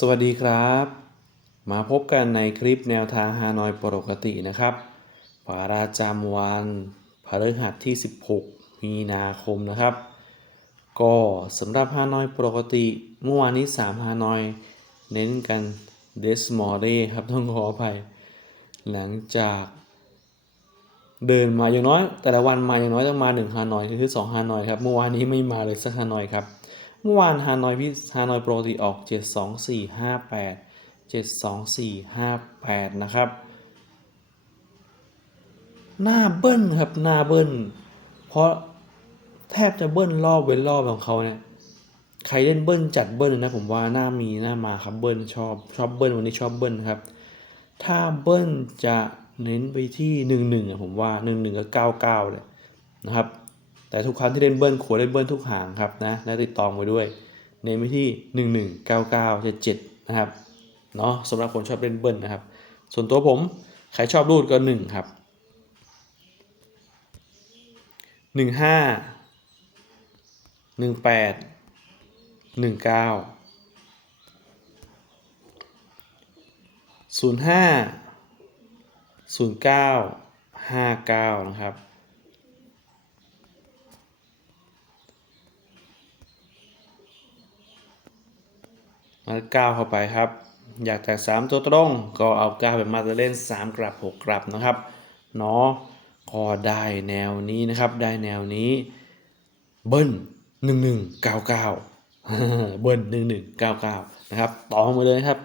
สวัสดีครับ มาพบกันในคลิปแนวทางฮานอยปกตินะครับประจำวันพฤหัสที่ 16 มีนาคมนะครับ ก็สำหรับฮานอยปกติเมื่อวานนี้ 3 ฮานอย เน้นกันเดสมอร์เรครับต้องขออภัย หลังจากเดินมาอย่างน้อย แต่ละวันมาอย่างน้อยต้องมา 1 ฮานอย คือ2ฮานอยครับเมื่อวานนี้ไม่มาเลยสักฮานอยครับ มื่อวานฮานอยพี่ฮานอยโปกติออก 72458 72458 นะครับ หน้าเบิ้ลครับ หน้าเบิ้ล เพราะแทบจะเบิ้ลรอบเว้นรอบของเขาเนี่ยใครเล่นเบิ้ลจัดเบิ้ลนะผมว่าหน้ามีหน้ามาครับเบิ้ลชอบชอบเบิ้ลวันนี้ชอบเบิ้ลครับ ถ้าเบิ้ลจะเน้นไปที่หนึ่งหนึ่งอะผมว่าหนึ่งหนึ่งกับเก้าเก้าเลยนะครับ แต่ทุกครั้งที่เล่นเบิ้ลควรเล่นเบิ้ลทุกหางครับนะและติดตองไว้ด้วยเน้นไปที่หนึ่งหนึ่งเก้าเก้าเจ็ดเจ็ดนะครับเนาะสำหรับคนชอบเล่นเบิ้ลนะครับ ส่วนตัวผมใครชอบรูดก็หนึ่งครับหนึ่งห้าหนึ่งแปดหนึ่งเก้าศูนย์ห้าศูนย์เก้าห้าเก้านะครับ มาก้าวเข้าไปครับ อยากแตกสามตัวตรง ก็เอาก้าวไปมาจะเล่น 3 กลับ 6 กลับนะครับเนาะก็ได้แนวนี้นะครับ ได้แนวนี้ เบิ้ลหนึ่งหนึ่งเก้าเก้าเบิ้ลหนึ่งหนึ่งเก้าเก้านะครับต่อมาเลยครับ